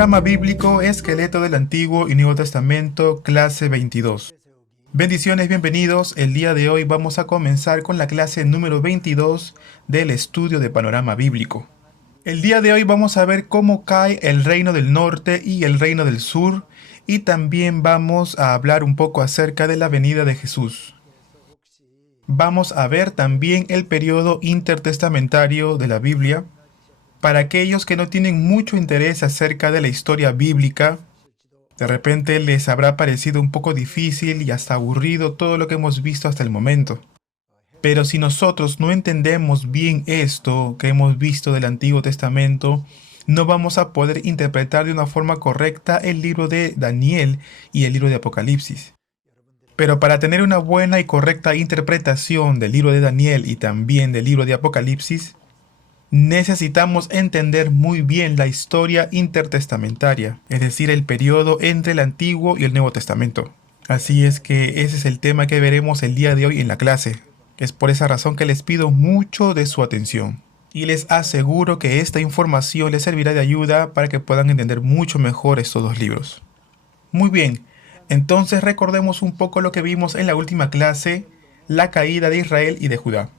Panorama Bíblico, Esqueleto del Antiguo y Nuevo Testamento, clase 22. Bendiciones, bienvenidos. El día de hoy vamos a comenzar con la clase número 22 del estudio de Panorama Bíblico. El día de hoy vamos a ver cómo cae el reino del norte y el reino del sur, y también vamos a hablar un poco acerca de la venida de Jesús. Vamos a ver también el periodo intertestamentario de la Biblia. Para aquellos que no tienen mucho interés acerca de la historia bíblica, de repente les habrá parecido un poco difícil y hasta aburrido todo lo que hemos visto hasta el momento. Pero si nosotros no entendemos bien esto que hemos visto del Antiguo Testamento, no vamos a poder interpretar de una forma correcta el libro de Daniel y el libro de Apocalipsis. Pero para tener una buena y correcta interpretación del libro de Daniel y también del libro de Apocalipsis, necesitamos entender muy bien la historia intertestamentaria, es decir, el periodo entre el Antiguo y el Nuevo Testamento. Así es que ese es el tema que veremos el día de hoy en la clase. Es por esa razón que les pido mucho de su atención. Y les aseguro que esta información les servirá de ayuda para que puedan entender mucho mejor estos dos libros. Muy bien, entonces recordemos un poco lo que vimos en la última clase, la caída de Israel y de Judá.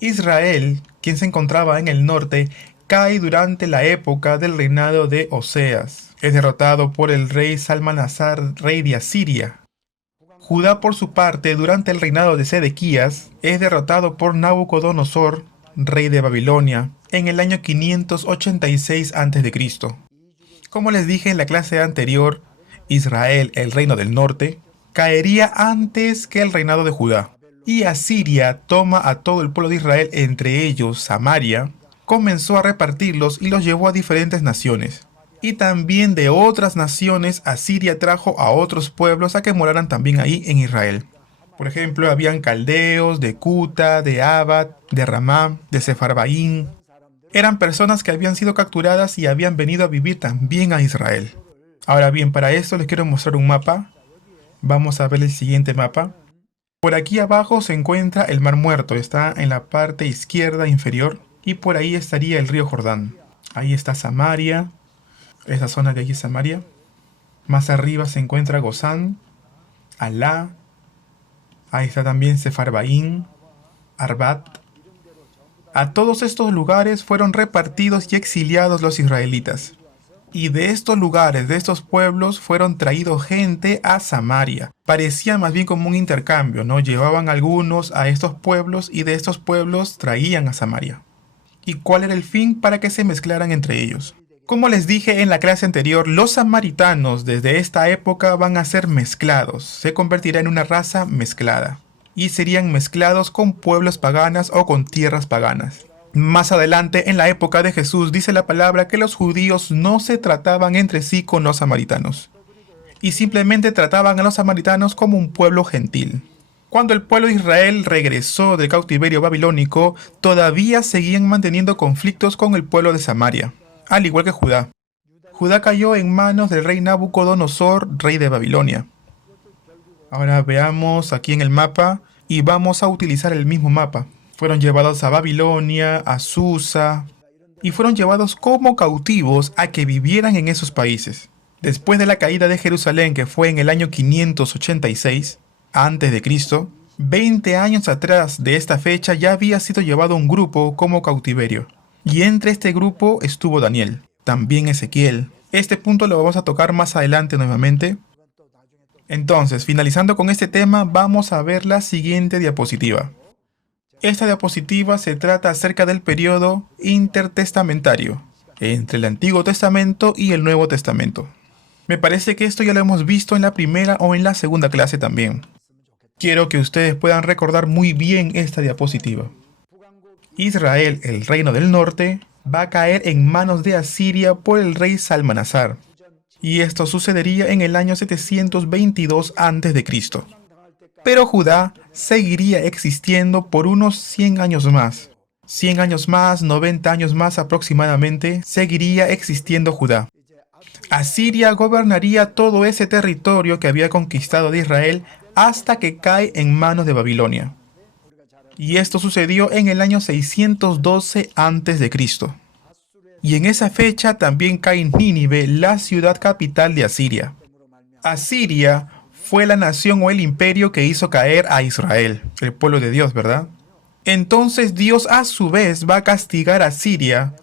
Israel, quien se encontraba en el norte, cae durante la época del reinado de Oseas. Es derrotado por el rey Salmanasar, rey de Asiria. Judá, por su parte, durante el reinado de Sedequías, es derrotado por Nabucodonosor, rey de Babilonia, en el año 586 a.C. Como les dije en la clase anterior, Israel, el reino del norte, caería antes que el reinado de Judá. Y Asiria toma a todo el pueblo de Israel, entre ellos Samaria, comenzó a repartirlos y los llevó a diferentes naciones. Y también de otras naciones Asiria trajo a otros pueblos a que moraran también ahí en Israel. Por ejemplo, habían caldeos de Cuta, de Abad, de Ramá, de Sefarbaín. Eran personas que habían sido capturadas y habían venido a vivir también a Israel. Ahora bien, para esto les quiero mostrar un mapa. Vamos a ver el siguiente mapa. Por aquí abajo se encuentra el Mar Muerto, está en la parte izquierda inferior y por ahí estaría el río Jordán. Ahí está Samaria, esa zona de aquí es Samaria. Más arriba se encuentra Gozán, Alá, ahí está también Sefarbaín, Arbat. A todos estos lugares fueron repartidos y exiliados los israelitas. Y de estos lugares, de estos pueblos, fueron traídos gente a Samaria. Parecía más bien como un intercambio, ¿no? Llevaban algunos a estos pueblos y de estos pueblos traían a Samaria. ¿Y cuál era el fin? Para que se mezclaran entre ellos. Como les dije en la clase anterior, los samaritanos desde esta época van a ser mezclados. Se convertirá en una raza mezclada. Y serían mezclados con pueblos paganas o con tierras paganas. Más adelante, en la época de Jesús, dice la palabra que los judíos no se trataban entre sí con los samaritanos, y simplemente trataban a los samaritanos como un pueblo gentil. Cuando el pueblo de Israel regresó del cautiverio babilónico, todavía seguían manteniendo conflictos con el pueblo de Samaria, al igual que Judá. Judá cayó en manos del rey Nabucodonosor, rey de Babilonia. Ahora veamos aquí en el mapa, y vamos a utilizar el mismo mapa. Fueron llevados a Babilonia, a Susa, y fueron llevados como cautivos a que vivieran en esos países. Después de la caída de Jerusalén, que fue en el año 586 a.C., 20 años atrás de esta fecha ya había sido llevado un grupo como cautiverio. Y entre este grupo estuvo Daniel, también Ezequiel. Este punto lo vamos a tocar más adelante nuevamente. Entonces, finalizando con este tema, vamos a ver la siguiente diapositiva. Esta diapositiva se trata acerca del periodo intertestamentario, entre el Antiguo Testamento y el Nuevo Testamento. Me parece que esto ya lo hemos visto en la primera o en la segunda clase también. Quiero que ustedes puedan recordar muy bien esta diapositiva. Israel, el reino del norte, va a caer en manos de Asiria por el rey Salmanasar. Y esto sucedería en el año 722 a.C. Pero Judá seguiría existiendo por unos 100 años más. 100 años más, 90 años más aproximadamente, seguiría existiendo Judá. Asiria gobernaría todo ese territorio que había conquistado de Israel hasta que cae en manos de Babilonia. Y esto sucedió en el año 612 a.C. y en esa fecha también cae Nínive, la ciudad capital de Asiria. Asiria fue la nación o el imperio que hizo caer a Israel, el pueblo de Dios, ¿verdad? Entonces Dios a su vez va a castigar a Siria,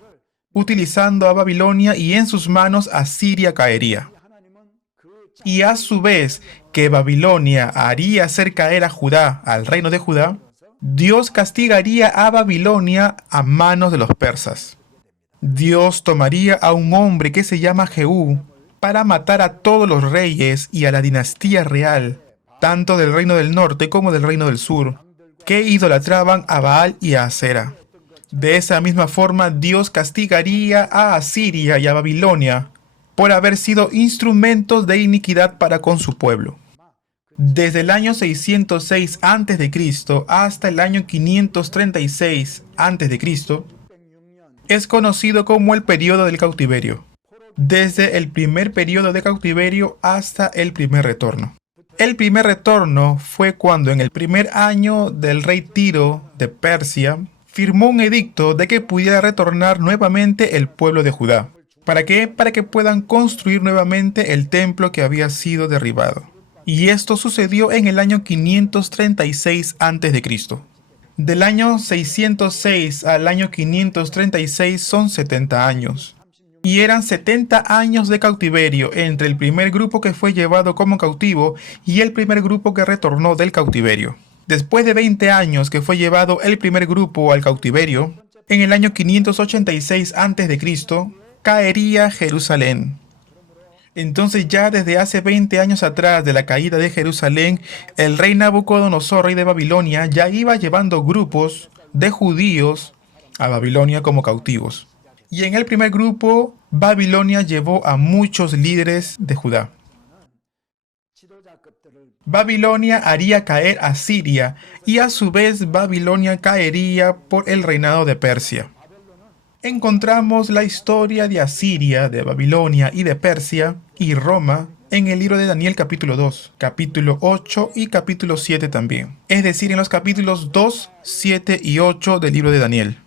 utilizando a Babilonia, y en sus manos Asiria caería. Y a su vez que Babilonia haría hacer caer a Judá, al reino de Judá, Dios castigaría a Babilonia a manos de los persas. Dios tomaría a un hombre que se llama Jehú para matar a todos los reyes y a la dinastía real, tanto del reino del norte como del reino del sur, que idolatraban a Baal y a Asera. De esa misma forma, Dios castigaría a Asiria y a Babilonia por haber sido instrumentos de iniquidad para con su pueblo. Desde el año 606 a.C. hasta el año 536 a.C., es conocido como el periodo del cautiverio, desde el primer periodo de cautiverio hasta el primer retorno. El primer retorno fue cuando en el primer año del rey Tiro de Persia firmó un edicto de que pudiera retornar nuevamente el pueblo de Judá. ¿Para qué? Para que puedan construir nuevamente el templo que había sido derribado. Y esto sucedió en el año 536 a.C. Del año 606 al año 536 son 70 años. Y eran 70 años de cautiverio entre el primer grupo que fue llevado como cautivo y el primer grupo que retornó del cautiverio. Después de 20 años que fue llevado el primer grupo al cautiverio, en el año 586 a.C., caería Jerusalén. Entonces ya desde hace 20 años atrás de la caída de Jerusalén, el rey Nabucodonosor, rey de Babilonia, ya iba llevando grupos de judíos a Babilonia como cautivos. Y en el primer grupo, Babilonia llevó a muchos líderes de Judá. Babilonia haría caer a Siria y a su vez Babilonia caería por el reinado de Persia. Encontramos la historia de Asiria, de Babilonia y de Persia y Roma en el libro de Daniel capítulo 2, capítulo 8 y capítulo 7 también. Es decir, en los capítulos 2, 7 y 8 del libro de Daniel.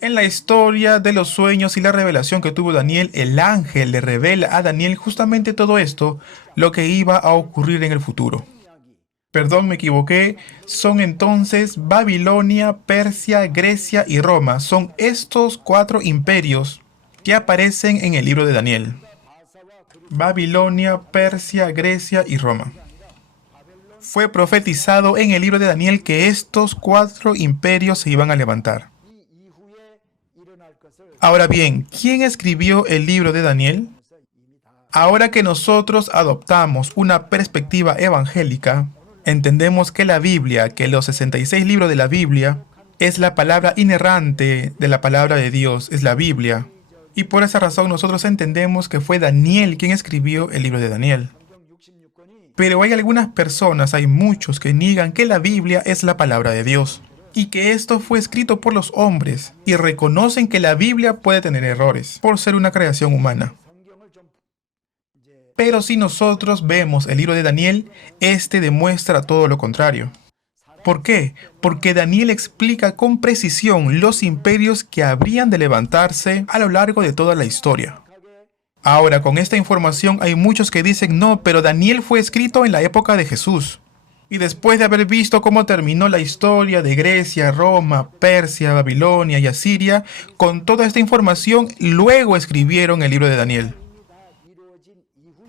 En la historia de los sueños y la revelación que tuvo Daniel, el ángel le revela a Daniel justamente todo esto, lo que iba a ocurrir en el futuro. Perdón, me equivoqué. Son entonces Babilonia, Persia, Grecia y Roma. Son estos 4 imperios que aparecen en el libro de Daniel. Babilonia, Persia, Grecia y Roma. Fue profetizado en el libro de Daniel que estos 4 imperios se iban a levantar. Ahora bien, ¿quién escribió el libro de Daniel? Ahora que nosotros adoptamos una perspectiva evangélica, entendemos que la Biblia, que los 66 libros de la Biblia, es la palabra inerrante de la palabra de Dios, es la Biblia. Y por esa razón nosotros entendemos que fue Daniel quien escribió el libro de Daniel. Pero hay algunas personas, hay muchos que niegan que la Biblia es la palabra de Dios y que esto fue escrito por los hombres y reconocen que la Biblia puede tener errores por ser una creación humana. Pero si nosotros vemos el libro de Daniel, este demuestra todo lo contrario. ¿Por qué? Porque Daniel explica con precisión los imperios que habrían de levantarse a lo largo de toda la historia. Ahora, con esta información hay muchos que dicen no, pero Daniel fue escrito en la época de Jesús. Y después de haber visto cómo terminó la historia de Grecia, Roma, Persia, Babilonia y Asiria, con toda esta información, luego escribieron el libro de Daniel.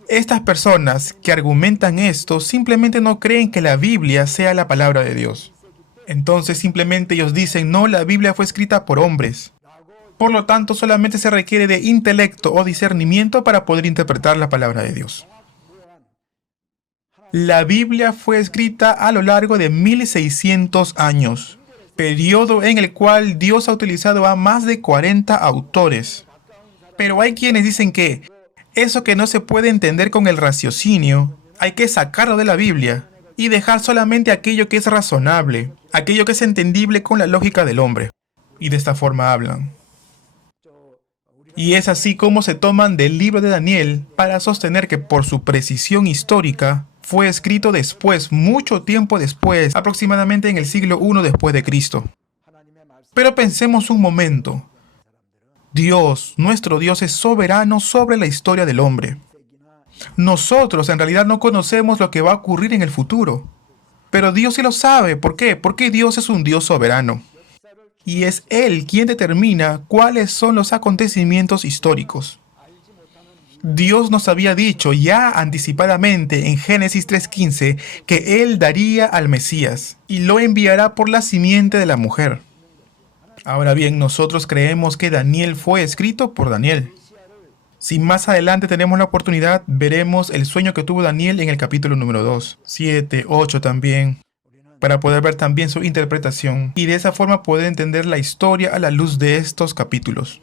Estas personas que argumentan esto simplemente no creen que la Biblia sea la palabra de Dios. Entonces simplemente ellos dicen, no, la Biblia fue escrita por hombres. Por lo tanto, solamente se requiere de intelecto o discernimiento para poder interpretar la palabra de Dios. La Biblia fue escrita a lo largo de 1600 años, periodo en el cual Dios ha utilizado a más de 40 autores. Pero hay quienes dicen que eso que no se puede entender con el raciocinio, hay que sacarlo de la Biblia y dejar solamente aquello que es razonable, aquello que es entendible con la lógica del hombre. Y de esta forma hablan. Y es así como se toman del libro de Daniel para sostener que por su precisión histórica fue escrito después, mucho tiempo después, aproximadamente en el siglo I después de Cristo. Pero pensemos un momento. Dios, nuestro Dios, es soberano sobre la historia del hombre. Nosotros en realidad no conocemos lo que va a ocurrir en el futuro. Pero Dios sí lo sabe. ¿Por qué? Porque Dios es un Dios soberano. Y es Él quien determina cuáles son los acontecimientos históricos. Dios nos había dicho ya anticipadamente en Génesis 3:15 que Él daría al Mesías y lo enviará por la simiente de la mujer. Ahora bien, nosotros creemos que Daniel fue escrito por Daniel. Si más adelante tenemos la oportunidad, veremos el sueño que tuvo Daniel en el capítulo número 2, 7, 8 también, para poder ver también su interpretación y de esa forma poder entender la historia a la luz de estos capítulos.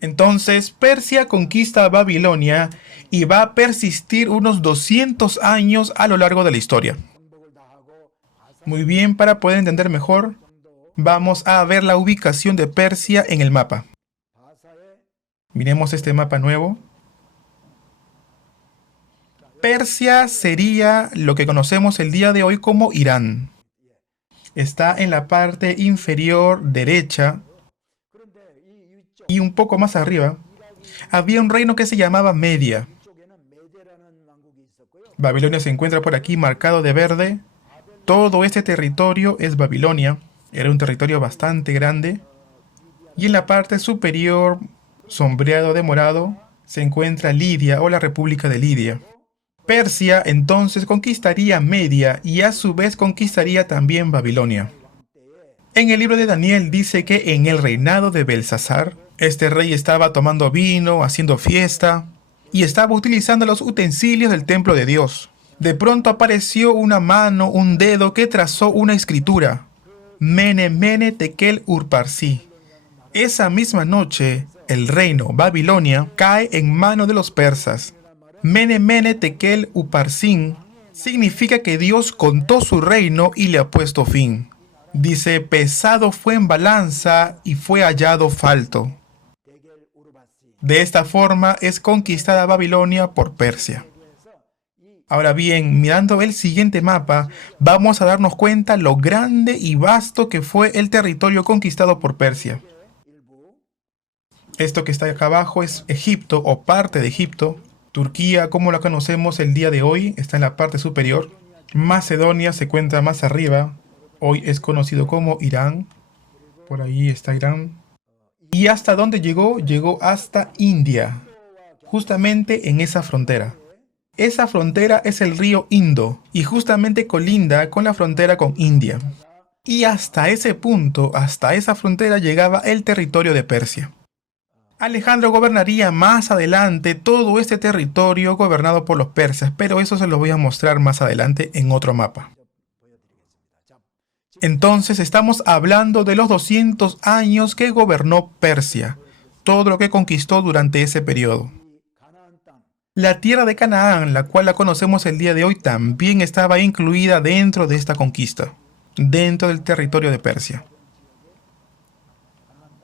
Entonces, Persia conquista a Babilonia y va a persistir unos 200 años a lo largo de la historia. Muy bien, para poder entender mejor, vamos a ver la ubicación de Persia en el mapa. Miremos este mapa nuevo. Persia sería lo que conocemos el día de hoy como Irán. Está en la parte inferior derecha y un poco más arriba había un reino que se llamaba Media. Babilonia se encuentra por aquí marcado de verde. Todo este territorio es Babilonia. Era un territorio bastante grande. Y en la parte superior, sombreado de morado, se encuentra Lidia o la República de Lidia. Persia entonces conquistaría Media y a su vez conquistaría también Babilonia. En el libro de Daniel dice que en el reinado de Belsasar, este rey estaba tomando vino, haciendo fiesta y estaba utilizando los utensilios del templo de Dios. De pronto apareció una mano, un dedo que trazó una escritura. Mene, Mene, Tekel, Urparsi. Esa misma noche, el reino Babilonia cae en manos de los persas. Mene, Mene, Tekel, Uparsin significa que Dios contó su reino y le ha puesto fin. Dice, pesado fue en balanza y fue hallado falto. De esta forma es conquistada Babilonia por Persia. Ahora bien, mirando el siguiente mapa, vamos a darnos cuenta lo grande y vasto que fue el territorio conquistado por Persia. Esto que está acá abajo es Egipto o parte de Egipto. Turquía, como la conocemos el día de hoy, está en la parte superior. Macedonia se encuentra más arriba. Hoy es conocido como Irán. Por ahí está Irán. ¿Y hasta dónde llegó? Llegó hasta India. Justamente en esa frontera. Esa frontera es el río Indo y justamente colinda con la frontera con India. Y hasta ese punto, hasta esa frontera llegaba el territorio de Persia. Alejandro gobernaría más adelante todo este territorio gobernado por los persas, pero eso se lo voy a mostrar más adelante en otro mapa. Entonces estamos hablando de los 200 años que gobernó Persia, todo lo que conquistó durante ese periodo. La tierra de Canaán, la cual la conocemos el día de hoy, también estaba incluida dentro de esta conquista, dentro del territorio de Persia.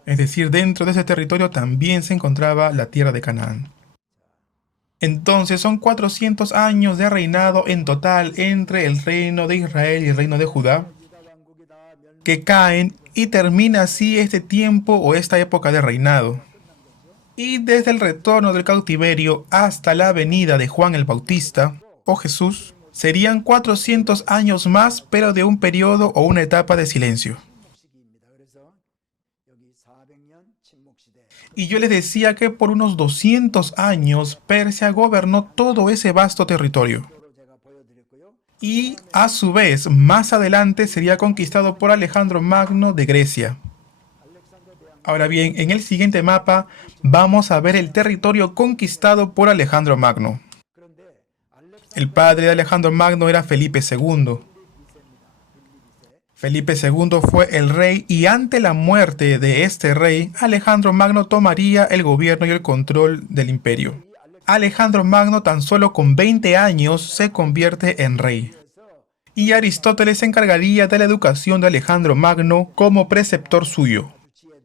Es decir, dentro de ese territorio también se encontraba la tierra de Canaán. Entonces son 400 años de reinado en total entre el reino de Israel y el reino de Judá, que caen y termina así este tiempo o esta época de reinado. Y desde el retorno del cautiverio hasta la venida de Juan el Bautista, o Jesús, serían 400 años más, pero de un periodo o una etapa de silencio. Y yo les decía que por unos 200 años Persia gobernó todo ese vasto territorio. Y a su vez, más adelante sería conquistado por Alejandro Magno de Grecia. Ahora bien, en el siguiente mapa vamos a ver el territorio conquistado por Alejandro Magno. El padre de Alejandro Magno era Felipe II. Felipe II fue el rey y ante la muerte de este rey, Alejandro Magno tomaría el gobierno y el control del imperio. Alejandro Magno tan solo con 20 años se convierte en rey. Y Aristóteles se encargaría de la educación de Alejandro Magno como preceptor suyo.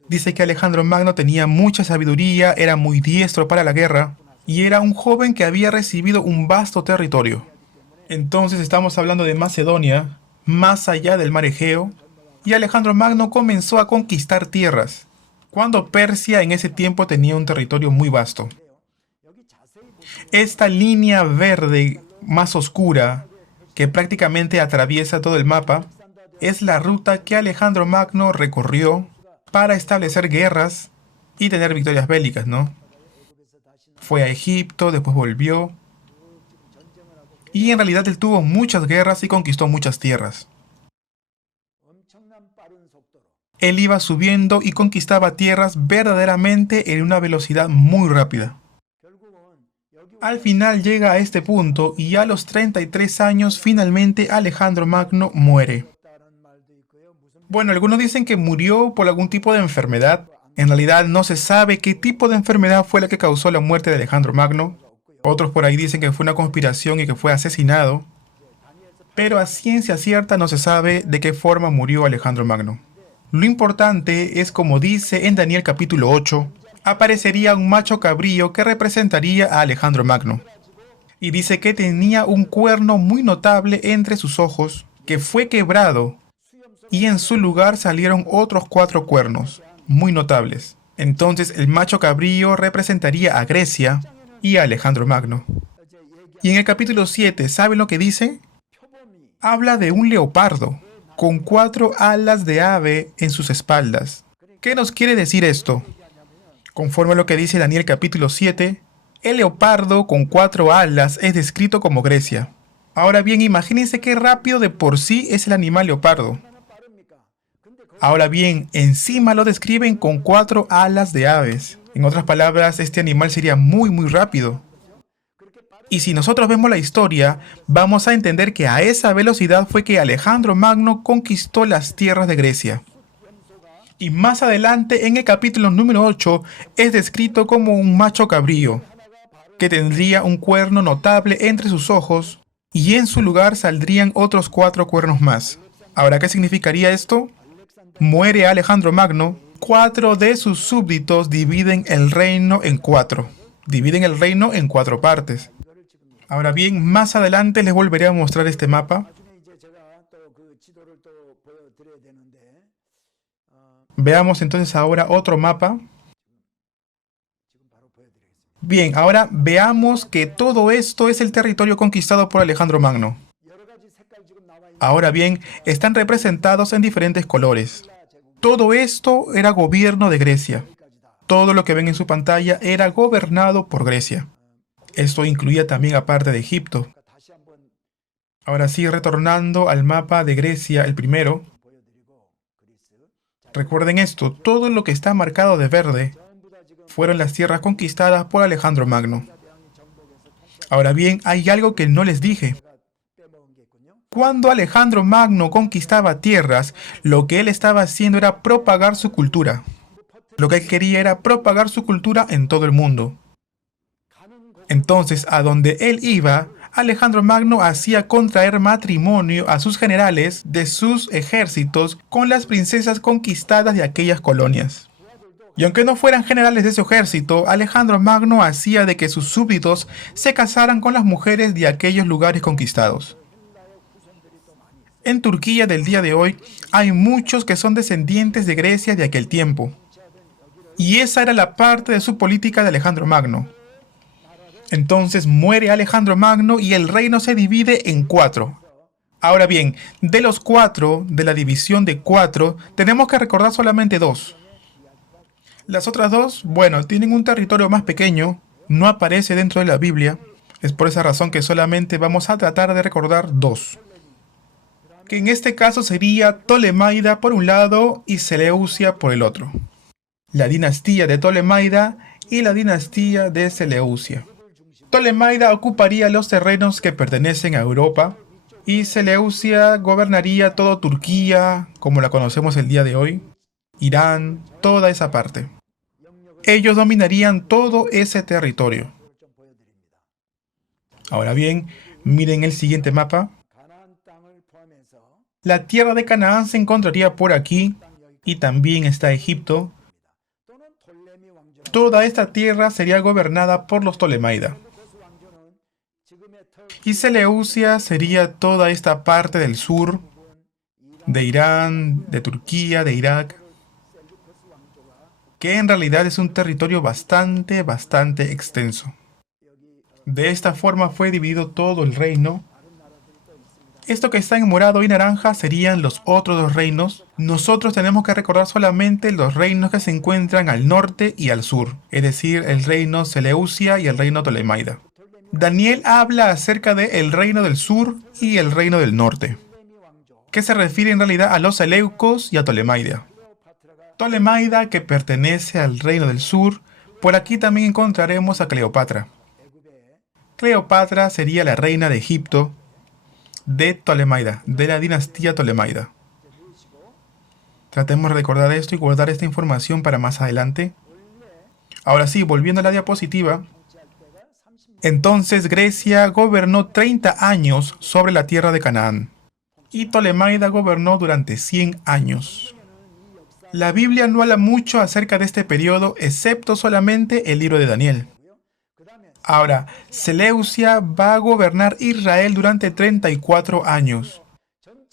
Dice que Alejandro Magno tenía mucha sabiduría, era muy diestro para la guerra y era un joven que había recibido un vasto territorio. Entonces estamos hablando de Macedonia, más allá del mar Egeo, y Alejandro Magno comenzó a conquistar tierras. cuando Persia en ese tiempo tenía un territorio muy vasto. Esta línea verde más oscura, que prácticamente atraviesa todo el mapa, es la ruta que Alejandro Magno recorrió para establecer guerras y tener victorias bélicas, ¿no? Fue a Egipto, después volvió, y en realidad él tuvo muchas guerras y conquistó muchas tierras. Él iba subiendo y conquistaba tierras verdaderamente en una velocidad muy rápida. Al final llega a este punto y a los 33 años finalmente Alejandro Magno muere. Bueno, algunos dicen que murió por algún tipo de enfermedad. En realidad no se sabe qué tipo de enfermedad fue la que causó la muerte de Alejandro Magno. Otros por ahí dicen que fue una conspiración y que fue asesinado. Pero a ciencia cierta no se sabe de qué forma murió Alejandro Magno. Lo importante es, como dice en Daniel capítulo 8, aparecería un macho cabrío que representaría a Alejandro Magno. Y dice que tenía un cuerno muy notable entre sus ojos, que fue quebrado, y en su lugar salieron otros 4 cuernos, muy notables. Entonces el macho cabrío representaría a Grecia y a Alejandro Magno. Y en el capítulo 7, ¿saben lo que dice? Habla de un leopardo, con 4 alas de ave en sus espaldas. ¿Qué nos quiere decir esto? Conforme a lo que dice Daniel capítulo 7, el leopardo con 4 alas es descrito como Grecia. Ahora bien, imagínense qué rápido de por sí es el animal leopardo. Ahora bien, encima lo describen con 4 alas de aves. En otras palabras, este animal sería muy rápido. Y si nosotros vemos la historia, vamos a entender que a esa velocidad fue que Alejandro Magno conquistó las tierras de Grecia. Y más adelante, en el capítulo número 8, es descrito como un macho cabrío, que tendría un cuerno notable entre sus ojos, y en su lugar saldrían otros 4 cuernos más. Ahora, ¿qué significaría esto? Muere Alejandro Magno, 4 de sus súbditos dividen el reino en 4. Dividen el reino en 4 partes. Ahora bien, más adelante les volveré a mostrar este mapa. Veamos entonces ahora otro mapa. Bien, ahora veamos que todo esto es el territorio conquistado por Alejandro Magno. Ahora bien, están representados en diferentes colores. Todo esto era gobierno de Grecia. Todo lo que ven en su pantalla era gobernado por Grecia. Esto incluía también a parte de Egipto. Ahora sí, retornando al mapa de Grecia, el primero. Recuerden esto, todo lo que está marcado de verde fueron las tierras conquistadas por Alejandro Magno. Ahora bien, hay algo que no les dije. Cuando Alejandro Magno conquistaba tierras, lo que él estaba haciendo era propagar su cultura. Lo que él quería era propagar su cultura en todo el mundo. Entonces, a donde él iba, Alejandro Magno hacía contraer matrimonio a sus generales de sus ejércitos con las princesas conquistadas de aquellas colonias. Y aunque no fueran generales de su ejército, Alejandro Magno hacía de que sus súbditos se casaran con las mujeres de aquellos lugares conquistados. En Turquía del día de hoy hay muchos que son descendientes de Grecia de aquel tiempo. Y esa era la parte de su política de Alejandro Magno. Entonces muere Alejandro Magno y el reino se divide en 4. Ahora bien, de los 4, de la división de 4, tenemos que recordar solamente 2. Las otras 2, bueno, tienen un territorio más pequeño, no aparece dentro de la Biblia. Es por esa razón que solamente vamos a tratar de recordar 2. Que en este caso sería Ptolemaida por un lado y Seleucia por el otro. La dinastía de Ptolemaida y la dinastía de Seleucia. Ptolemaida ocuparía los terrenos que pertenecen a Europa y Seleucia gobernaría toda Turquía, como la conocemos el día de hoy, Irán, toda esa parte. Ellos dominarían todo ese territorio. Ahora bien, miren el siguiente mapa. La tierra de Canaán se encontraría por aquí y también está Egipto. Toda esta tierra sería gobernada por los Ptolemaida. Y Seleucia sería toda esta parte del sur, de Irán, de Turquía, de Irak. que en realidad es un territorio bastante extenso. De esta forma fue dividido todo el reino. Esto que está en morado y naranja serían los otros dos reinos. Nosotros tenemos que recordar solamente los reinos que se encuentran al norte y al sur, es decir, el reino Seleucia y el reino Ptolemaida. Daniel habla acerca del reino del sur y el reino del norte, que se refiere en realidad a los Seleucos y a Ptolemaida. Ptolemaida, que pertenece al reino del sur. Por aquí también encontraremos a Cleopatra. Cleopatra sería la reina de Egipto de Ptolemaida, de la dinastía Ptolemaida. Tratemos de recordar esto y guardar esta información para más adelante. Ahora sí, volviendo a la diapositiva. Entonces Grecia gobernó 30 años sobre la tierra de Canaán, y Ptolemaida gobernó durante 100 años. La Biblia no habla mucho acerca de este periodo, excepto solamente el libro de Daniel. Ahora, Seleucia va a gobernar Israel durante 34 años.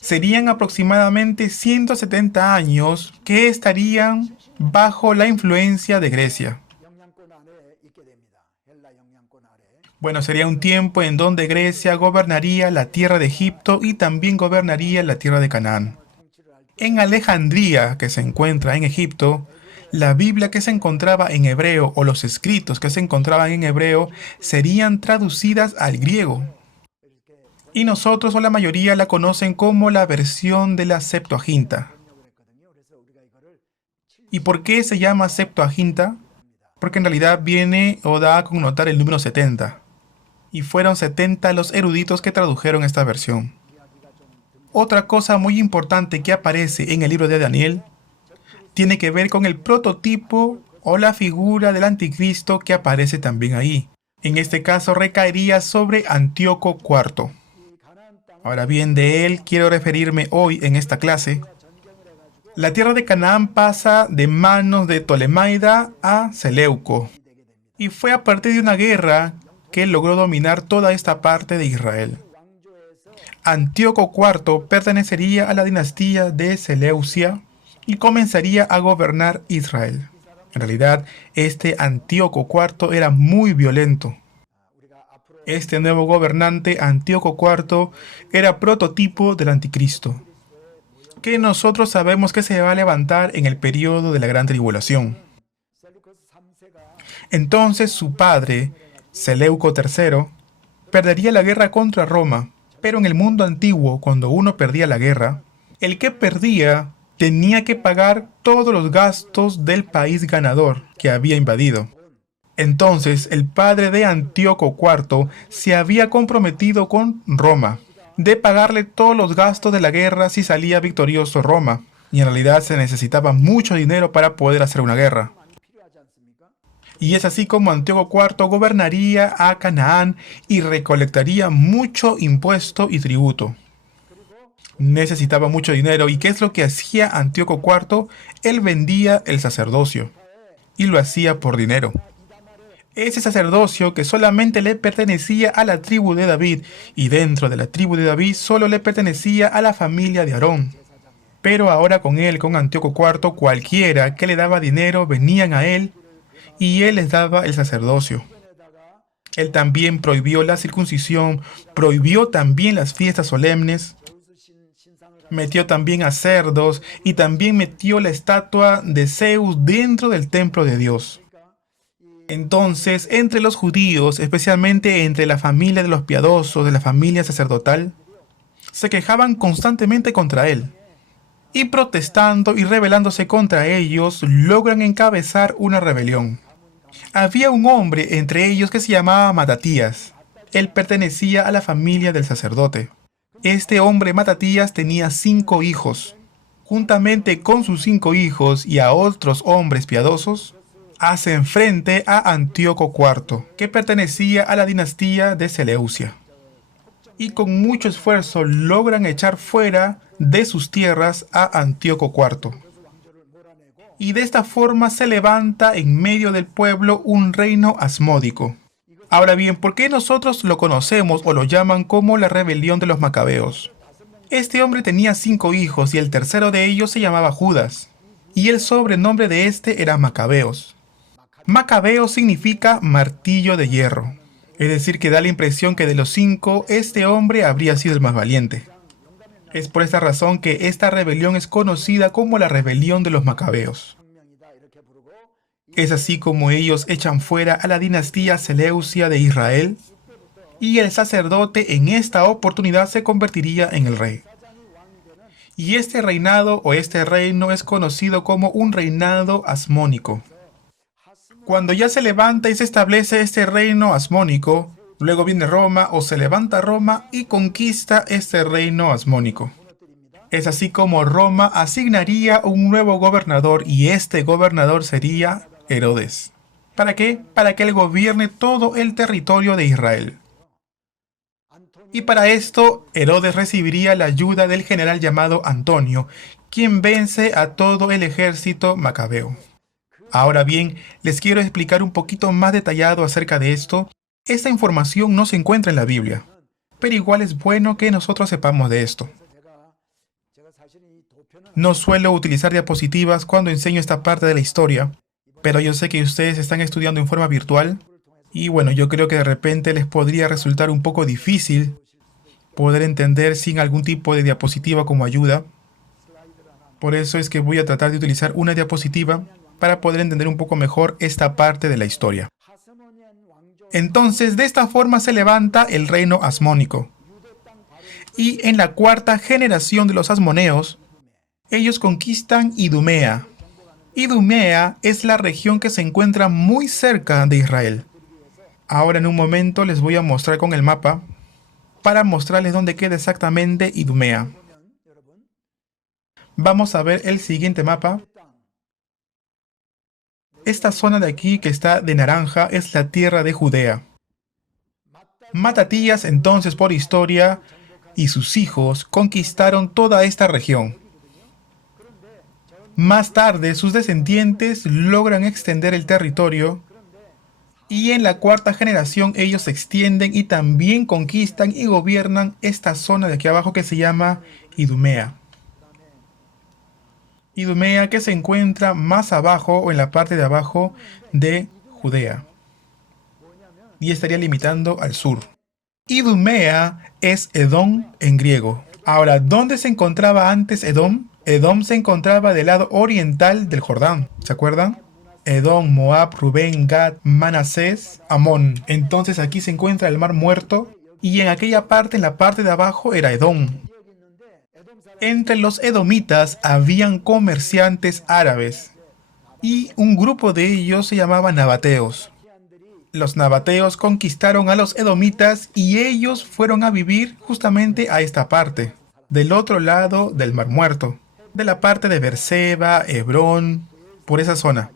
Serían aproximadamente 170 años que estarían bajo la influencia de Grecia. Bueno, sería un tiempo en donde Grecia gobernaría la tierra de Egipto y también gobernaría la tierra de Canaán. En Alejandría, que se encuentra en Egipto, la Biblia que se encontraba en hebreo o los escritos que se encontraban en hebreo serían traducidas al griego. Y nosotros o la mayoría la conocen como la versión de la Septuaginta. ¿Y por qué se llama Septuaginta? Porque en realidad viene o da a connotar el número 70. Y fueron 70 los eruditos que tradujeron esta versión. Otra cosa muy importante que aparece en el libro de Daniel tiene que ver con el prototipo o la figura del anticristo que aparece también ahí. En este caso recaería sobre Antíoco IV. Ahora bien, de él quiero referirme hoy en esta clase. La tierra de Canaán pasa de manos de Ptolemaida a Seleuco. Y fue a partir de una guerra que logró dominar toda esta parte de Israel. Antíoco IV pertenecería a la dinastía de Seleucia y comenzaría a gobernar Israel. En realidad, este Antíoco IV era muy violento. Este nuevo gobernante, Antíoco IV, era prototipo del anticristo, que nosotros sabemos que se va a levantar en el periodo de la Gran Tribulación. Entonces su padre, Seleuco III, perdería la guerra contra Roma, pero en el mundo antiguo, cuando uno perdía la guerra, el que perdía tenía que pagar todos los gastos del país ganador que había invadido. Entonces, el padre de Antíoco IV se había comprometido con Roma de pagarle todos los gastos de la guerra si salía victorioso Roma, y en realidad se necesitaba mucho dinero para poder hacer una guerra. Y es así como Antíoco IV gobernaría a Canaán y recolectaría mucho impuesto y tributo. Necesitaba mucho dinero. ¿Y qué es lo que hacía Antíoco IV? Él vendía el sacerdocio y lo hacía por dinero. Ese sacerdocio que solamente le pertenecía a la tribu de David, y dentro de la tribu de David solo le pertenecía a la familia de Aarón. Pero ahora con él, con Antíoco IV, cualquiera que le daba dinero venían a él y él les daba el sacerdocio. Él también prohibió la circuncisión, prohibió también las fiestas solemnes, metió también a cerdos y también metió la estatua de Zeus dentro del templo de Dios. Entonces, entre los judíos, especialmente entre la familia de los piadosos, de la familia sacerdotal, se quejaban constantemente contra él. Y protestando y rebelándose contra ellos, logran encabezar una rebelión. Había un hombre entre ellos que se llamaba Matatías. Él pertenecía a la familia del sacerdote. Este hombre Matatías tenía 5 hijos. Juntamente con sus 5 hijos y a otros hombres piadosos, hacen frente a Antíoco IV, que pertenecía a la dinastía de Seleucia. Y con mucho esfuerzo logran echar fuera de sus tierras a Antíoco IV. Y de esta forma se levanta en medio del pueblo un reino asmódico. Ahora bien, ¿por qué nosotros lo conocemos o lo llaman como la rebelión de los macabeos? Este hombre tenía 5 hijos y el tercero de ellos se llamaba Judas. y el sobrenombre de este era Macabeos. Macabeos significa martillo de hierro, es decir, que da la impresión que de los 5, este hombre habría sido el más valiente. Es por esta razón que esta rebelión es conocida como la rebelión de los Macabeos. Es así como ellos echan fuera a la dinastía Seleucia de Israel, y el sacerdote en esta oportunidad se convertiría en el rey. Y este reinado o este reino es conocido como un reinado asmónico. Cuando ya se levanta y se establece este reino asmónico, luego viene Roma o se levanta Roma y conquista este reino asmónico. Es así como Roma asignaría un nuevo gobernador y este gobernador sería Herodes. ¿Para qué? Para que él gobierne todo el territorio de Israel. Y para esto, Herodes recibiría la ayuda del general llamado Antonio, quien vence a todo el ejército macabeo. Ahora bien, les quiero explicar un poquito más detallado acerca de esto. Esta información no se encuentra en la Biblia, pero igual es bueno que nosotros sepamos de esto. No suelo utilizar diapositivas cuando enseño esta parte de la historia, pero yo sé que ustedes están estudiando en forma virtual y bueno, yo creo que de repente les podría resultar un poco difícil poder entender sin algún tipo de diapositiva como ayuda. Por eso es que voy a tratar de utilizar una diapositiva para poder entender un poco mejor esta parte de la historia. Entonces, de esta forma se levanta el reino asmónico. Y en la cuarta generación de los asmoneos, ellos conquistan Idumea. Idumea es la región que se encuentra muy cerca de Israel. Ahora en un momento les voy a mostrar con el mapa para mostrarles dónde queda exactamente Idumea. Vamos a ver el siguiente mapa. Esta zona de aquí que está de naranja es la tierra de Judea. Matatías entonces por historia y sus hijos conquistaron toda esta región. Más tarde sus descendientes logran extender el territorio y en la cuarta generación ellos se extienden y también conquistan y gobiernan esta zona de aquí abajo que se llama Idumea. Idumea que se encuentra más abajo o en la parte de abajo de Judea y estaría limitando al sur. Idumea es Edom en griego. Ahora, ¿dónde se encontraba antes Edom? Edom se encontraba del lado oriental del Jordán, ¿se acuerdan? Edom, Moab, Rubén, Gad, Manasés, Amón. Entonces aquí se encuentra el Mar Muerto y en aquella parte, en la parte de abajo, era Edom. Entre los edomitas habían comerciantes árabes y un grupo de ellos se llamaba nabateos. Los nabateos conquistaron a los edomitas y ellos fueron a vivir justamente a esta parte, del otro lado del Mar Muerto, de la parte de Beerseba, Hebrón, por esa zona.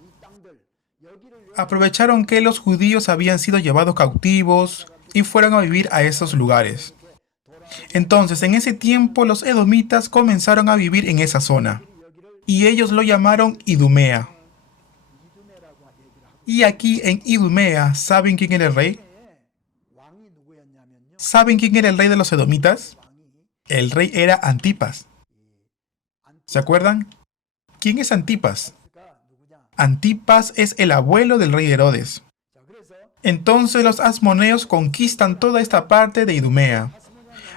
Aprovecharon que los judíos habían sido llevados cautivos y fueron a vivir a esos lugares. Entonces, en ese tiempo los edomitas comenzaron a vivir en esa zona y ellos lo llamaron Idumea. Y aquí en Idumea, ¿saben quién era el rey? ¿Saben quién era el rey de los edomitas? El rey era Antipas. ¿Se acuerdan? ¿Quién es Antipas? Antipas es el abuelo del rey Herodes. Entonces los asmoneos conquistan toda esta parte de Idumea.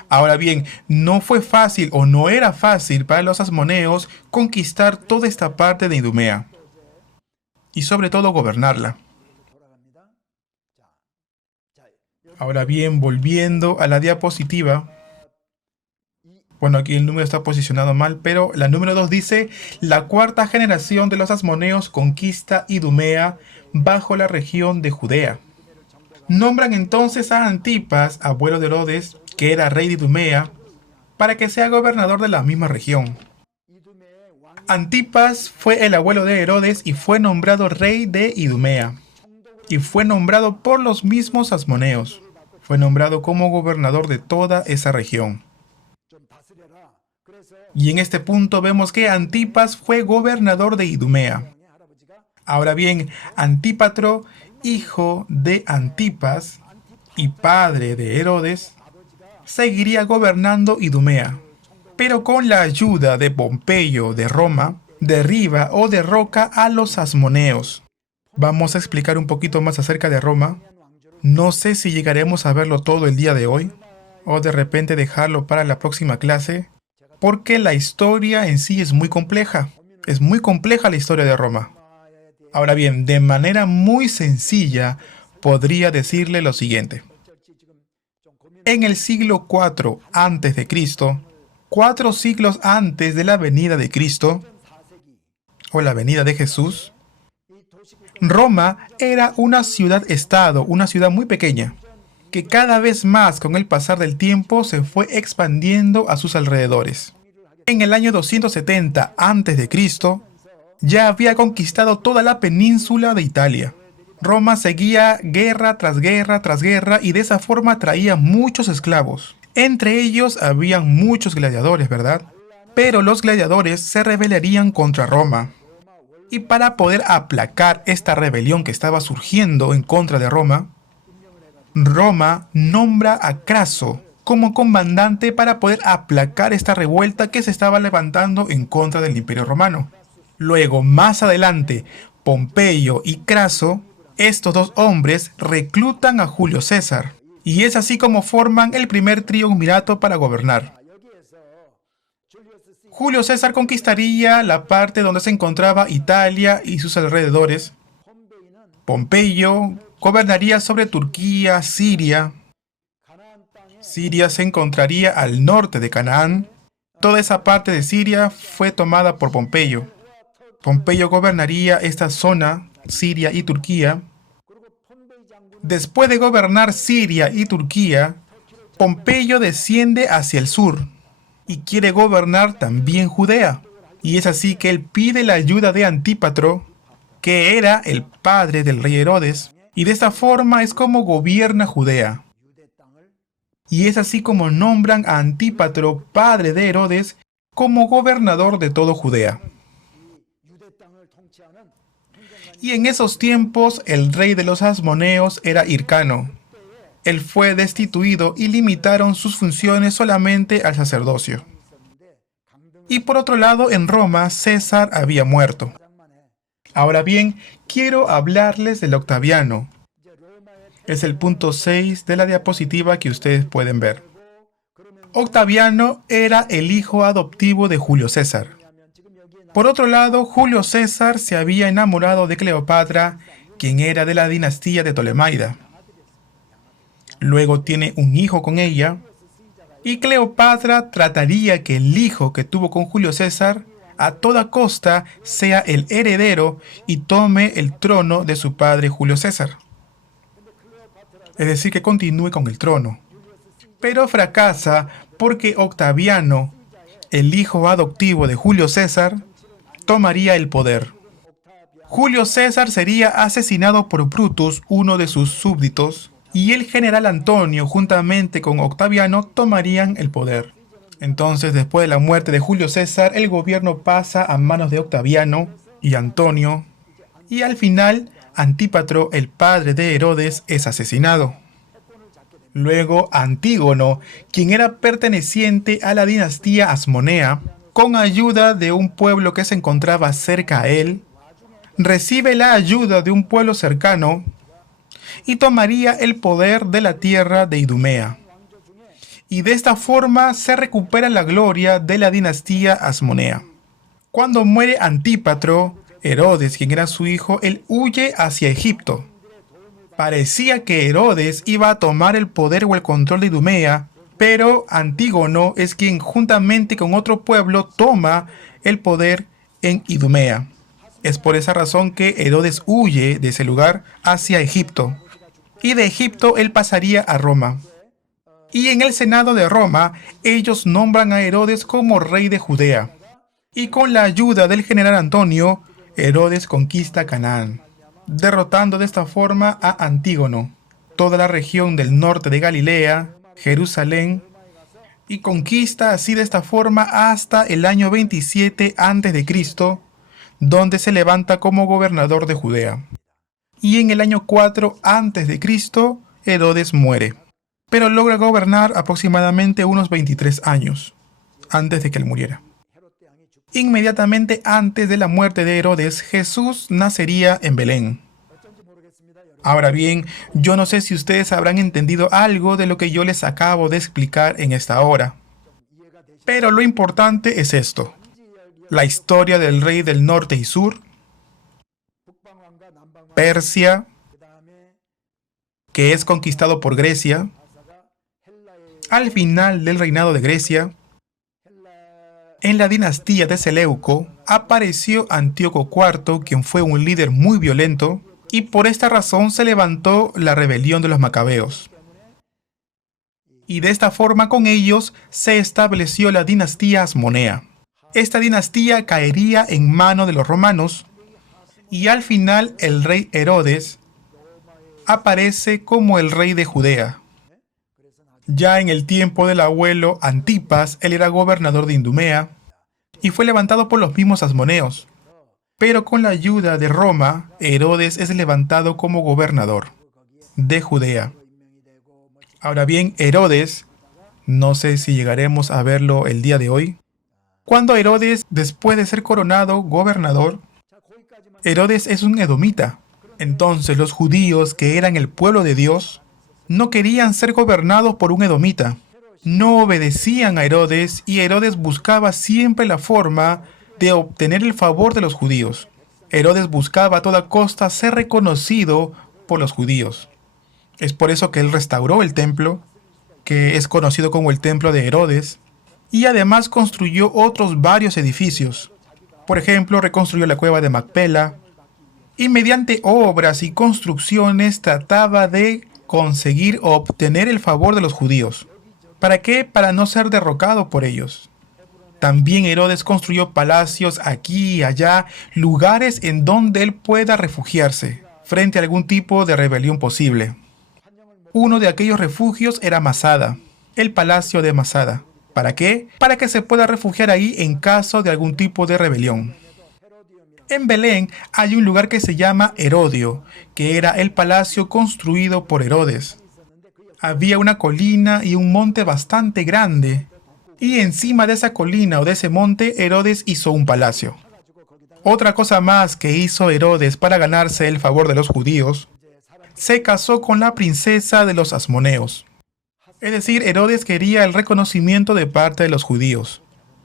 Ahora bien, no fue fácil o no era fácil para los asmoneos conquistar toda esta parte de Idumea y sobre todo gobernarla. Ahora bien, volviendo a la diapositiva. Bueno, aquí el número está posicionado mal, pero la número 2 dice: la cuarta generación de los asmoneos conquista Idumea bajo la región de Judea. Nombran entonces a Antipas, abuelo de Herodes, que era rey de Idumea, para que sea gobernador de la misma región. Antipas fue el abuelo de Herodes y fue nombrado rey de Idumea. Y fue nombrado por los mismos asmoneos. Fue nombrado como gobernador de toda esa región. Y en este punto vemos que Antipas fue gobernador de Idumea. Ahora bien, Antípatro, hijo de Antipas y padre de Herodes, seguiría gobernando Idumea. Pero con la ayuda de Pompeyo de Roma, derriba o derroca a los asmoneos. Vamos a explicar un poquito más acerca de Roma. No sé si llegaremos a verlo todo el día de hoy, o de repente dejarlo para la próxima clase, porque la historia en sí es muy compleja. Es muy compleja la historia de Roma. Ahora bien, de manera muy sencilla, podría decirle lo siguiente. En el siglo IV antes de Cristo, 4 siglos antes de la venida de Cristo, o la venida de Jesús, Roma era una ciudad-estado, una ciudad muy pequeña, que cada vez más con el pasar del tiempo se fue expandiendo a sus alrededores. En el año 270 a.C., ya había conquistado toda la península de Italia. Roma seguía guerra tras guerra tras guerra y de esa forma traía muchos esclavos. Entre ellos habían muchos gladiadores, ¿verdad? Pero los gladiadores se rebelarían contra Roma. Y para poder aplacar esta rebelión que estaba surgiendo en contra de Roma, Roma nombra a Craso como comandante para poder aplacar esta revuelta que se estaba levantando en contra del Imperio Romano. Luego, más adelante, Pompeyo y Craso, estos dos hombres reclutan a Julio César, y es así como forman el primer triunvirato para gobernar. Julio César conquistaría la parte donde se encontraba Italia y sus alrededores. Pompeyo gobernaría sobre Turquía, Siria. Siria se encontraría al norte de Canaán. Toda esa parte de Siria fue tomada por Pompeyo. Pompeyo gobernaría esta zona, Siria y Turquía. Después de gobernar Siria y Turquía, Pompeyo desciende hacia el sur y quiere gobernar también Judea. Y es así que él pide la ayuda de Antípatro, que era el padre del rey Herodes, y de esta forma es como gobierna Judea. Y es así como nombran a Antípatro, padre de Herodes, como gobernador de todo Judea. Y en esos tiempos el rey de los asmoneos era Hircano. Él fue destituido y limitaron sus funciones solamente al sacerdocio. Y por otro lado, en Roma, César había muerto. Ahora bien, quiero hablarles del Octaviano. Es el punto 6 de la diapositiva que ustedes pueden ver. Octaviano era el hijo adoptivo de Julio César. Por otro lado, Julio César se había enamorado de Cleopatra, quien era de la dinastía de Ptolemaida. Luego tiene un hijo con ella, y Cleopatra trataría que el hijo que tuvo con Julio César a toda costa sea el heredero y tome el trono de su padre Julio César. Es decir, que continúe con el trono. Pero fracasa porque Octaviano, el hijo adoptivo de Julio César, tomaría el poder. Julio César sería asesinado por Brutus, uno de sus súbditos, y el general Antonio, juntamente con Octaviano, tomarían el poder. Entonces, después de la muerte de Julio César, el gobierno pasa a manos de Octaviano y Antonio, y al final, Antípatro, el padre de Herodes, es asesinado. Luego, Antígono, quien era perteneciente a la dinastía asmonea, con ayuda de un pueblo que se encontraba cerca a él, recibe la ayuda de un pueblo cercano y tomaría el poder de la tierra de Idumea. Y de esta forma se recupera la gloria de la dinastía asmonea. Cuando muere Antípatro, Herodes, quien era su hijo, él huye hacia Egipto. Parecía que Herodes iba a tomar el poder o el control de Idumea, pero Antígono es quien juntamente con otro pueblo toma el poder en Idumea. Es por esa razón que Herodes huye de ese lugar hacia Egipto. Y de Egipto él pasaría a Roma. Y en el Senado de Roma, ellos nombran a Herodes como rey de Judea. Y con la ayuda del general Antonio, Herodes conquista Canaán, derrotando de esta forma a Antígono, toda la región del norte de Galilea, Jerusalén, y conquista así de esta forma hasta el año 27 a.C., donde se levanta como gobernador de Judea. Y en el año 4 a.C., Herodes muere, pero logra gobernar aproximadamente unos 23 años antes de que él muriera. Inmediatamente antes de la muerte de Herodes, Jesús nacería en Belén. Ahora bien, yo no sé si ustedes habrán entendido algo de lo que yo les acabo de explicar en esta hora. Pero lo importante es esto: la historia del rey del norte y sur, Persia, que es conquistado por Grecia. Al final del reinado de Grecia, en la dinastía de Seleuco, apareció Antíoco IV, quien fue un líder muy violento, y por esta razón se levantó la rebelión de los macabeos. Y de esta forma con ellos se estableció la dinastía Asmonea. Esta dinastía caería en manos de los romanos, y al final el rey Herodes aparece como el rey de Judea. Ya en el tiempo del abuelo Antipas, él era gobernador de Idumea y fue levantado por los mismos asmoneos. Pero con la ayuda de Roma, Herodes es levantado como gobernador de Judea. Ahora bien, Herodes, no sé si llegaremos a verlo el día de hoy. Cuando Herodes, después de ser coronado gobernador, Herodes es un edomita. Entonces los judíos, que eran el pueblo de Dios, no querían ser gobernados por un edomita. No obedecían a Herodes y Herodes buscaba siempre la forma de obtener el favor de los judíos. Herodes buscaba a toda costa ser reconocido por los judíos. Es por eso que él restauró el templo, que es conocido como el templo de Herodes, y además construyó otros varios edificios. Por ejemplo, reconstruyó la cueva de Macpela, y mediante obras y construcciones trataba de conseguir o obtener el favor de los judíos. ¿Para qué? Para no ser derrocado por ellos. También Herodes construyó palacios aquí y allá, lugares en donde él pueda refugiarse frente a algún tipo de rebelión posible. Uno de aquellos refugios era Masada, el palacio de Masada. ¿Para qué? Para que se pueda refugiar ahí en caso de algún tipo de rebelión. En Belén hay un lugar que se llama Herodio, que era el palacio construido por Herodes. Había una colina y un monte bastante grande, y encima de esa colina o de ese monte Herodes hizo un palacio. Otra cosa más que hizo Herodes para ganarse el favor de los judíos, se casó con la princesa de los asmoneos. Es decir, Herodes quería el reconocimiento de parte de los judíos.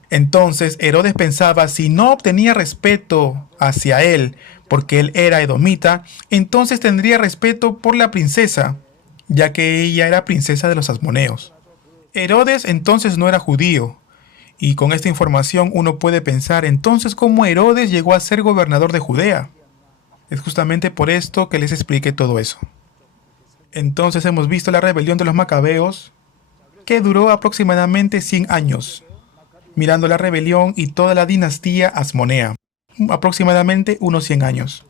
Entonces Herodes pensaba, si no obtenía respeto hacia él porque él era edomita, entonces tendría respeto por la princesa, ya que ella era princesa de los asmoneos. Herodes entonces no era judío, y con esta información uno puede pensar entonces cómo Herodes llegó a ser gobernador de Judea. Es justamente por esto que les expliqué todo eso. Entonces hemos visto la rebelión de los macabeos, que duró aproximadamente 100 años, mirando la rebelión y toda la dinastía asmonea, aproximadamente unos 100 años.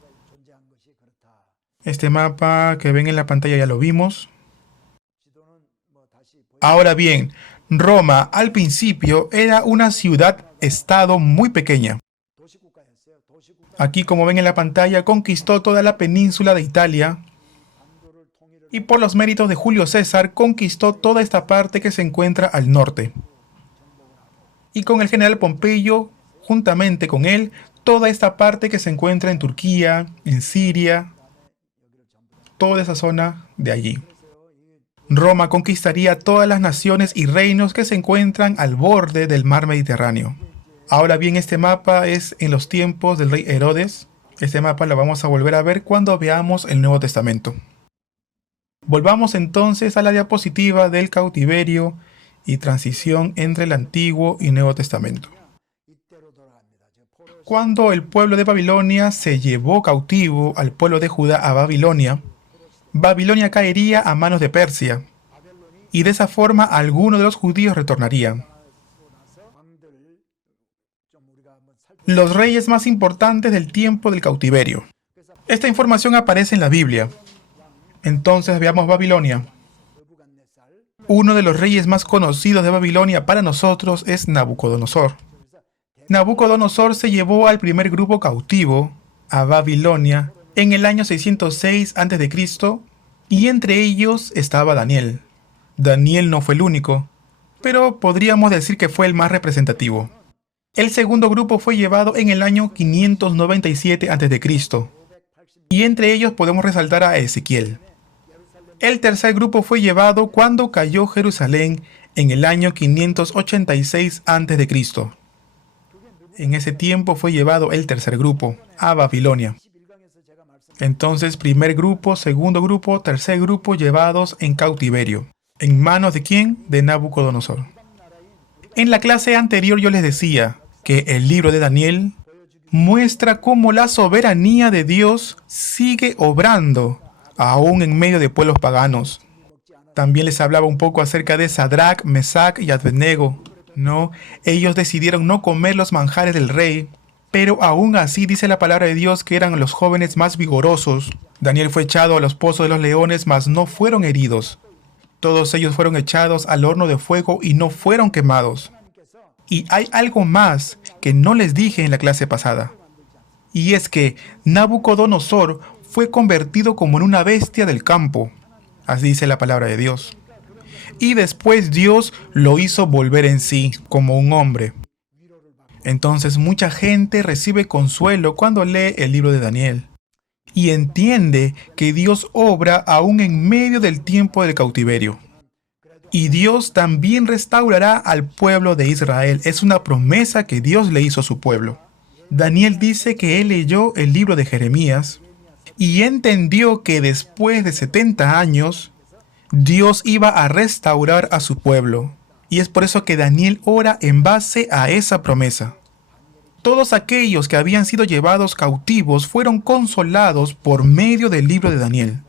Este mapa que ven en la pantalla ya lo vimos. Ahora bien, Roma al principio era una ciudad-estado muy pequeña. Aquí, como ven en la pantalla, conquistó toda la península de Italia y por los méritos de Julio César conquistó toda esta parte que se encuentra al norte. Y con el general Pompeyo, juntamente con él, toda esta parte que se encuentra en Turquía, en Siria, toda esa zona de allí. Roma conquistaría todas las naciones y reinos que se encuentran al borde del mar Mediterráneo. Ahora bien, este mapa es en los tiempos del rey Herodes. Este mapa lo vamos a volver a ver cuando veamos el Nuevo Testamento. Volvamos entonces a la diapositiva del cautiverio y transición entre el Antiguo y Nuevo Testamento. Cuando el pueblo de Babilonia se llevó cautivo al pueblo de Judá a Babilonia, Babilonia caería a manos de Persia, y de esa forma algunos de los judíos retornarían. Los reyes más importantes del tiempo del cautiverio. Esta información aparece en la Biblia. Entonces veamos Babilonia. Uno de los reyes más conocidos de Babilonia para nosotros es Nabucodonosor. Nabucodonosor se llevó al primer grupo cautivo a Babilonia en el año 606 a.C. y entre ellos estaba Daniel. Daniel no fue el único, pero podríamos decir que fue el más representativo. El segundo grupo fue llevado en el año 597 a.C. y entre ellos podemos resaltar a Ezequiel. El tercer grupo fue llevado cuando cayó Jerusalén en el año 586 a.C. En ese tiempo fue llevado el tercer grupo a Babilonia. Entonces, primer grupo, segundo grupo, tercer grupo llevados en cautiverio. ¿En manos de quién? De Nabucodonosor. En la clase anterior yo les decía que el libro de Daniel muestra cómo la soberanía de Dios sigue obrando aún en medio de pueblos paganos. También les hablaba un poco acerca de Sadrach, Mesach y Abednego. No, ellos decidieron no comer los manjares del rey, pero aún así dice la palabra de Dios que eran los jóvenes más vigorosos. Daniel fue echado a los pozos de los leones, mas no fueron heridos. Todos ellos fueron echados al horno de fuego y no fueron quemados. Y hay algo más que no les dije en la clase pasada. Y es que Nabucodonosor fue convertido como en una bestia del campo. Así dice la palabra de Dios. Y después Dios lo hizo volver en sí, como un hombre. Entonces mucha gente recibe consuelo cuando lee el libro de Daniel. Y entiende que Dios obra aún en medio del tiempo del cautiverio. Y Dios también restaurará al pueblo de Israel. Es una promesa que Dios le hizo a su pueblo. Daniel dice que él leyó el libro de Jeremías y entendió que después de 70 años, Dios iba a restaurar a su pueblo. Y es por eso que Daniel ora en base a esa promesa. Todos aquellos que habían sido llevados cautivos fueron consolados por medio del libro de Daniel.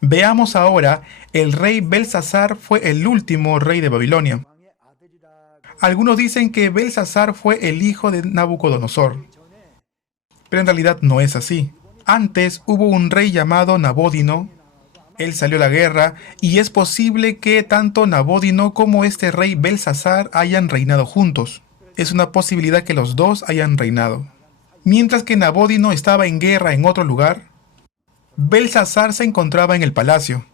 Veamos ahora, el rey Belsasar fue el último rey de Babilonia. Algunos dicen que Belsasar fue el hijo de Nabucodonosor, pero en realidad no es así. Antes hubo un rey llamado Nabódino. Él salió a la guerra y es posible que tanto Nabódino como este rey Belsasar hayan reinado juntos. Es una posibilidad que los dos hayan reinado. Mientras que Nabódino estaba en guerra en otro lugar, Belsasar se encontraba en el palacio.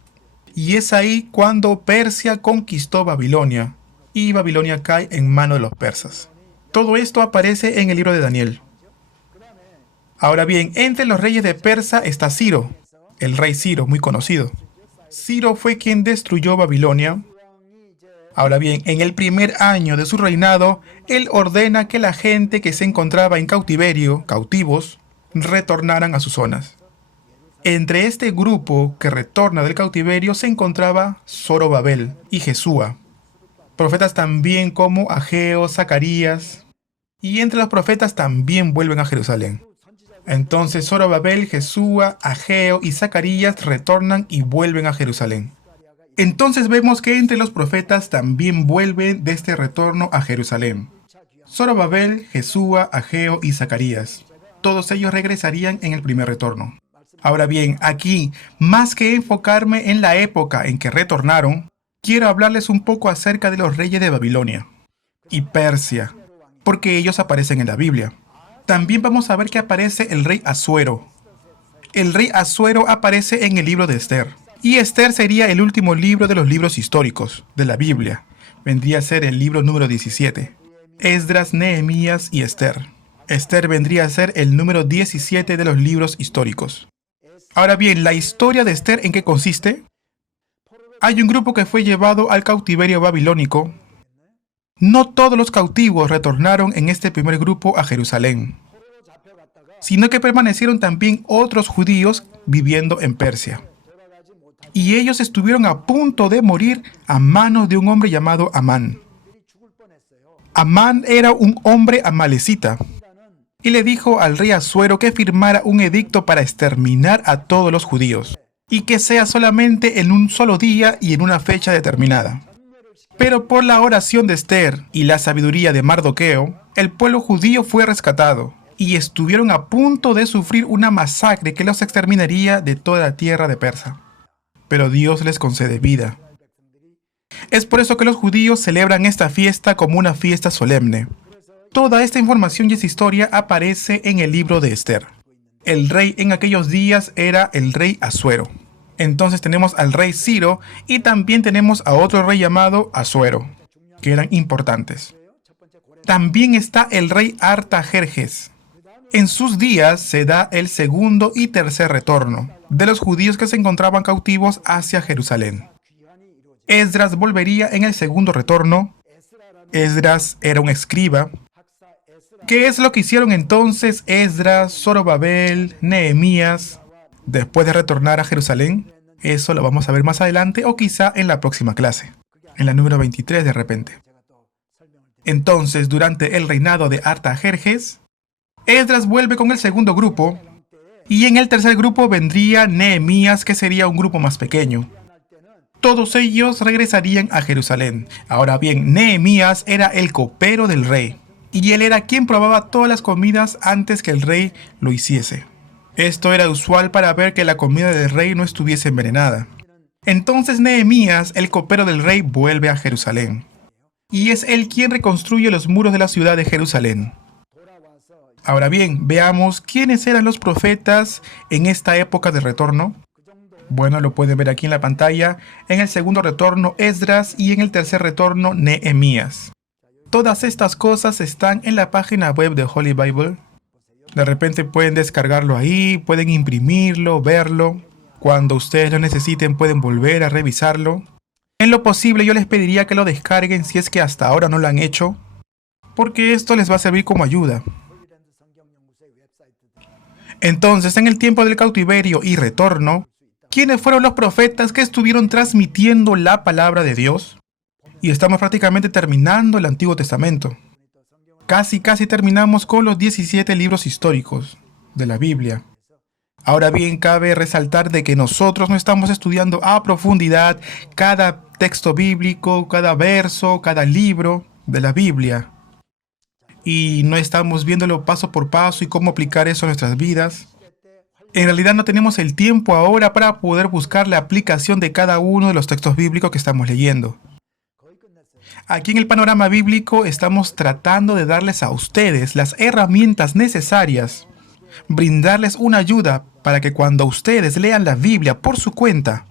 Y es ahí cuando Persia conquistó Babilonia y Babilonia cae en manos de los persas. Todo esto aparece en el libro de Daniel. Ahora bien, entre los reyes de Persia está Ciro, el rey Ciro, muy conocido. Ciro fue quien destruyó Babilonia. Ahora bien, en el primer año de su reinado, él ordena que la gente que se encontraba en cautiverio, cautivos, retornaran a sus zonas. Entre este grupo que retorna del cautiverio se encontraba Zorobabel y Jesúa, profetas también como Ageo, Zacarías, y entre los profetas también vuelven a Jerusalén. Entonces Zorobabel, Jesúa, Ageo y Zacarías retornan y vuelven a Jerusalén. Entonces vemos que entre los profetas también vuelven de este retorno a Jerusalén. Zorobabel, Jesúa, Ageo y Zacarías. Todos ellos regresarían en el primer retorno. Ahora bien, aquí, más que enfocarme en la época en que retornaron, quiero hablarles un poco acerca de los reyes de Babilonia y Persia, porque ellos aparecen en la Biblia. También vamos a ver que aparece el rey Asuero. El rey Asuero aparece en el libro de Esther. Y Esther sería el último libro de los libros históricos de la Biblia. Vendría a ser el libro número 17. Esdras, Nehemías y Esther. Esther vendría a ser el número 17 de los libros históricos. Ahora bien, ¿la historia de Esther en qué consiste? Hay un grupo que fue llevado al cautiverio babilónico. No todos los cautivos retornaron en este primer grupo a Jerusalén, sino que permanecieron también otros judíos viviendo en Persia. Y ellos estuvieron a punto de morir a manos de un hombre llamado Amán. Amán era un hombre amalecita y le dijo al rey Asuero que firmara un edicto para exterminar a todos los judíos y que sea solamente en un solo día y en una fecha determinada. Pero por la oración de Esther y la sabiduría de Mardoqueo, el pueblo judío fue rescatado y estuvieron a punto de sufrir una masacre que los exterminaría de toda la tierra de Persia. Pero Dios les concede vida. Es por eso que los judíos celebran esta fiesta como una fiesta solemne. Toda esta información y esta historia aparece en el libro de Esther. El rey en aquellos días era el rey Asuero. Entonces tenemos al rey Ciro y también tenemos a otro rey llamado Asuero. que eran importantes. También está el rey Artajerjes. En sus días se da el segundo y tercer retorno de los judíos que se encontraban cautivos hacia Jerusalén. Esdras volvería en el segundo retorno. Esdras era un escriba. ¿Qué es lo que hicieron entonces Esdras, Zorobabel, Nehemías después de retornar a Jerusalén? Eso lo vamos a ver más adelante o quizá en la próxima clase, en la número 23 de repente. Entonces, durante el reinado de Artajerjes, Esdras vuelve con el segundo grupo y en el tercer grupo vendría Nehemías, que sería un grupo más pequeño. Todos ellos regresarían a Jerusalén. Ahora bien, Nehemías era el copero del rey y él era quien probaba todas las comidas antes que el rey lo hiciese. Esto era usual para ver que la comida del rey no estuviese envenenada. Entonces Nehemías, el copero del rey, vuelve a Jerusalén. Y es él quien reconstruye los muros de la ciudad de Jerusalén. Ahora bien, veamos quiénes eran los profetas en esta época de retorno. Bueno, lo pueden ver aquí en la pantalla. En el segundo retorno, Esdras, y en el tercer retorno, Nehemías. Todas estas cosas están en la página web de Holy Bible. De repente pueden descargarlo ahí, pueden imprimirlo, verlo. Cuando ustedes lo necesiten pueden volver a revisarlo. En lo posible yo les pediría que lo descarguen si es que hasta ahora no lo han hecho, porque esto les va a servir como ayuda. Entonces, en el tiempo del cautiverio y retorno, ¿quiénes fueron los profetas que estuvieron transmitiendo la palabra de Dios? Y estamos prácticamente terminando el Antiguo Testamento. Casi terminamos con los 17 libros históricos de la Biblia. Ahora bien, cabe resaltar de que nosotros no estamos estudiando a profundidad cada texto bíblico, cada verso, cada libro de la Biblia. Y no estamos viéndolo paso por paso y cómo aplicar eso a nuestras vidas. En realidad no tenemos el tiempo ahora para poder buscar la aplicación de cada uno de los textos bíblicos que estamos leyendo. Aquí en el Panorama Bíblico estamos tratando de darles a ustedes las herramientas necesarias, brindarles una ayuda para que cuando ustedes lean la Biblia por su cuenta,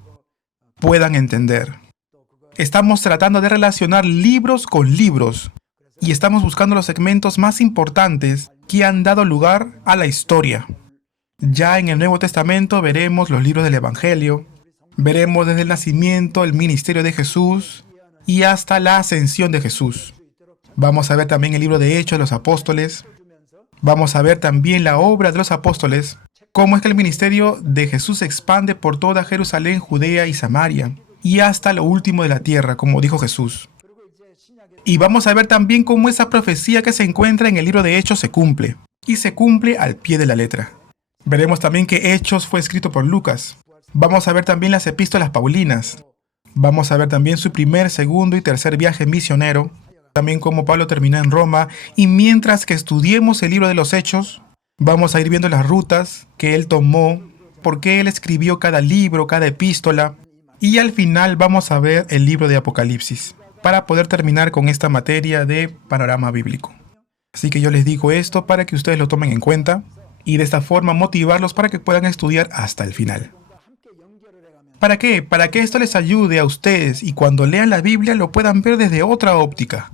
puedan entender. Estamos tratando de relacionar libros con libros y estamos buscando los segmentos más importantes que han dado lugar a la historia. Ya en el Nuevo Testamento veremos los libros del Evangelio, veremos desde el nacimiento, el ministerio de Jesús y hasta la ascensión de Jesús. Vamos a ver también el libro de Hechos de los Apóstoles. Vamos a ver también la obra de los apóstoles, cómo es que el ministerio de Jesús se expande por toda Jerusalén, Judea y Samaria, y hasta lo último de la tierra, como dijo Jesús. Y vamos a ver también cómo esa profecía que se encuentra en el libro de Hechos se cumple, y se cumple al pie de la letra. Veremos también que Hechos fue escrito por Lucas. Vamos a ver también las epístolas paulinas. Vamos a ver también su primer, segundo y tercer viaje misionero, también cómo Pablo terminó en Roma, y mientras que estudiemos el libro de los Hechos, vamos a ir viendo las rutas que él tomó, por qué él escribió cada libro, cada epístola, y al final vamos a ver el libro de Apocalipsis, para poder terminar con esta materia de panorama bíblico. Así que yo les digo esto para que ustedes lo tomen en cuenta, y de esta forma motivarlos para que puedan estudiar hasta el final. ¿Para qué? Para que esto les ayude a ustedes y cuando lean la Biblia lo puedan ver desde otra óptica.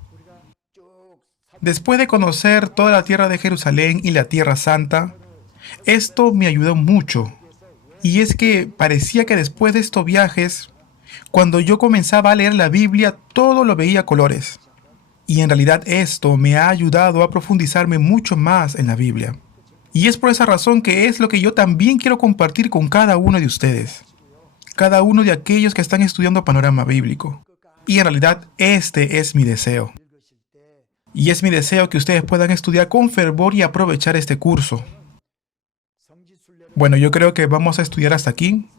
Después de conocer toda la tierra de Jerusalén y la Tierra Santa, esto me ayudó mucho. Y es que parecía que después de estos viajes, cuando yo comenzaba a leer la Biblia, todo lo veía a colores. Y en realidad esto me ha ayudado a profundizarme mucho más en la Biblia. Y es por esa razón que es lo que yo también quiero compartir con cada uno de ustedes. Cada uno de aquellos que están estudiando panorama bíblico. Y en realidad este es mi deseo. Y es mi deseo que ustedes puedan estudiar con fervor y aprovechar este curso. Bueno, yo creo que vamos a estudiar hasta aquí.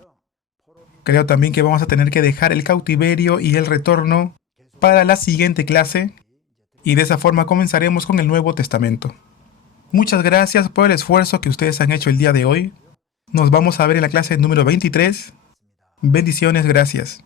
Creo también que vamos a tener que dejar el cautiverio y el retorno para la siguiente clase. Y de esa forma comenzaremos con el Nuevo Testamento. Muchas gracias por el esfuerzo que ustedes han hecho el día de hoy. Nos vamos a ver en la clase número 23. Bendiciones, gracias.